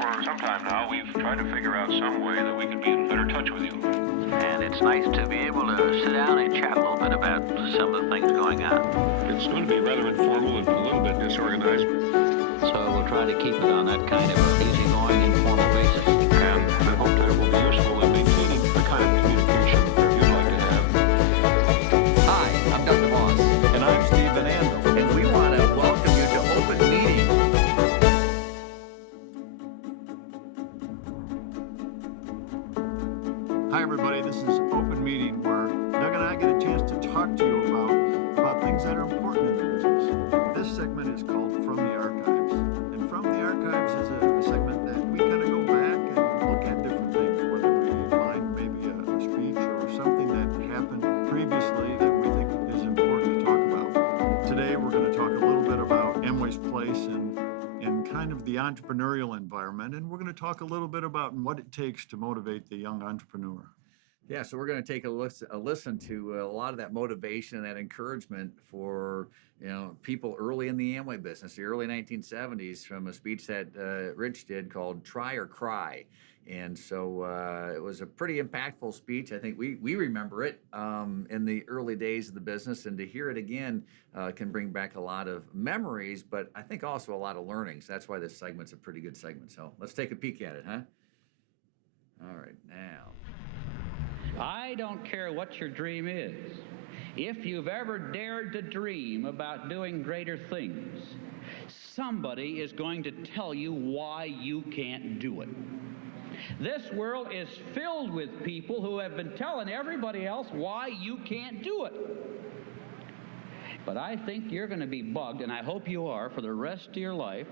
For some time now, we've tried to figure out some way that we could be in better touch with you. And it's nice to be able to sit down and chat a little bit about some of the things going on. It's going to be rather informal and a little bit disorganized. So we'll try to keep it on that kind of easygoing, informal basis. And I hope that it will be useful in maintaining the kind of communication that you'd like to have. Hi, I'm Dr. Moss. And I'm Steve Van Andel. And we want to welcome you to Open Meeting. Hi, everybody. This is Open Meeting, where Doug and I get a chance to talk to you about things that are important in the business. This segment is called From the Archives. And From the Archives is a segment that we kind of go back and look at different things, whether we find maybe a speech or something that happened previously that we think is important to talk about. Today, we're going to talk a little bit about Amway's place in kind of the entrepreneurial environment, and we're going to talk a little bit about what it takes to motivate the young entrepreneur. Yeah, so we're going to take a listen to a lot of that motivation and that encouragement for people early in the Amway business, the early 1970s, from a speech that Rich did called "Try or Cry," and so it was a pretty impactful speech. I think we remember it in the early days of the business, and to hear it again can bring back a lot of memories, but I think also a lot of learnings. That's why this segment's a pretty good segment. So let's take a peek at it, huh? All right, now. I don't care what your dream is. If you've ever dared to dream about doing greater things, somebody is going to tell you why you can't do it. This world is filled with people who have been telling everybody else why you can't do it. But I think you're going to be bugged, and I hope you are for the rest of your life,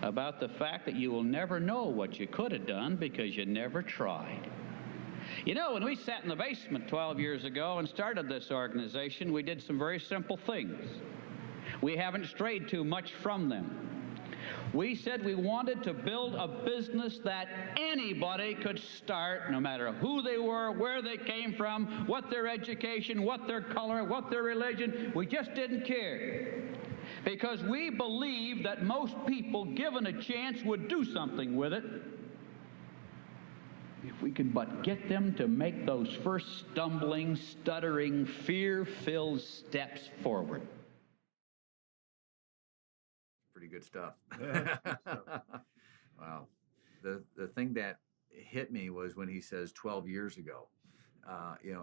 about the fact that you will never know what you could have done because you never tried. You know, when we sat in the basement 12 years ago and started this organization, we did some very simple things. We haven't strayed too much from them. We said we wanted to build a business that anybody could start, no matter who they were, where they came from, what their education, what their color, what their religion. We just didn't care. Because we believed that most people, given a chance, would do something with it. If we could but get them to make those first stumbling, stuttering, fear-filled steps forward. Pretty good stuff. Yeah. Wow. The thing that hit me was when he says 12 years ago,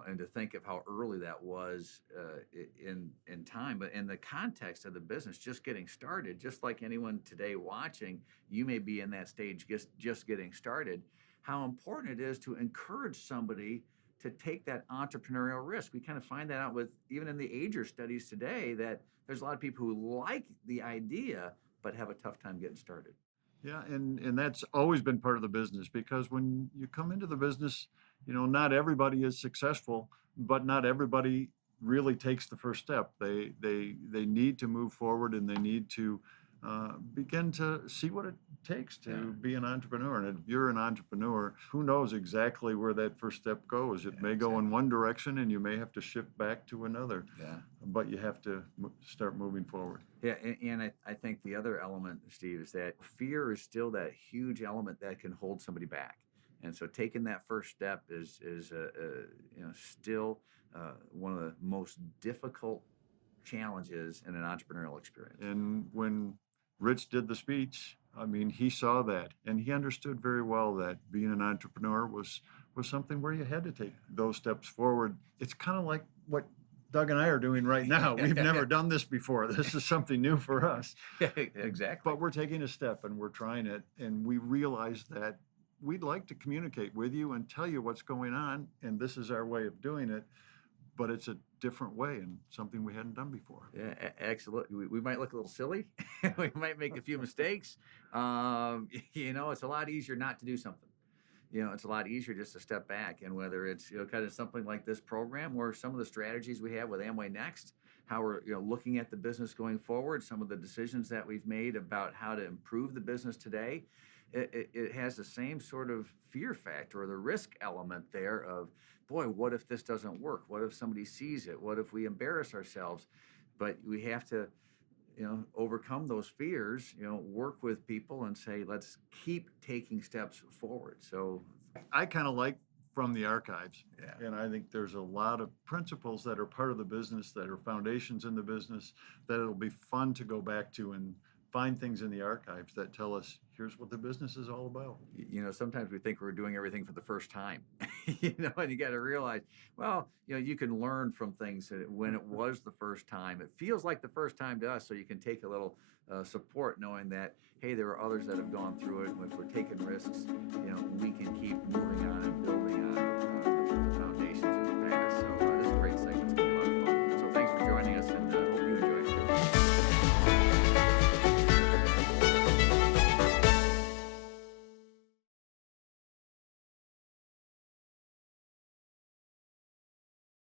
and to think of how early that was in time, but in the context of the business just getting started, just like anyone today watching, you may be in that stage just getting started. How important it is to encourage somebody to take that entrepreneurial risk. We kind of find that out with even in the ager studies today, that there's a lot of people who like the idea but have a tough time getting started. Yeah, and that's always been part of the business, because when you come into the business, not everybody is successful, but not everybody really takes the first step. They need to move forward, and they need to begin to see what it takes to be an entrepreneur. And if you're an entrepreneur, who knows exactly where that first step goes? It may go in one direction, and you may have to shift back to another. Yeah. But you have to start moving forward. Yeah, and I think the other element, Steve, is that fear is still that huge element that can hold somebody back. And so taking that first step is still one of the most difficult challenges in an entrepreneurial experience. And when Rich did the speech, he saw that, and he understood very well that being an entrepreneur was something where you had to take those steps forward. It's kind of like what Doug and I are doing right now. We've never done this before. This is something new for us. Exactly. But we're taking a step, and we're trying it, and we realize that we'd like to communicate with you and tell you what's going on, and this is our way of doing it. But it's a different way and something we hadn't done before. Yeah, absolutely. We might look a little silly. We might make a few mistakes. It's a lot easier not to do something. It's a lot easier just to step back. And whether it's kind of something like this program, or some of the strategies we have with Amway Next, how we're looking at the business going forward, some of the decisions that we've made about how to improve the business today, it has the same sort of fear factor, or the risk element there of, boy, what if this doesn't work? What if somebody sees it? What if we embarrass ourselves? But we have to overcome those fears, work with people and say, let's keep taking steps forward. So, I kind of like From the Archives. yeah. And I think there's a lot of principles that are part of the business, that are foundations in the business, that it'll be fun to go back to and find things in the archives that tell us, here's what the business is all about. Sometimes we think we're doing everything for the first time, and you got to realize, well, you can learn from things when it was the first time. It feels like the first time to us, so you can take a little support knowing that, hey, there are others that have gone through it. And if we're taking risks, we can keep moving on and building on the foundations of the past. So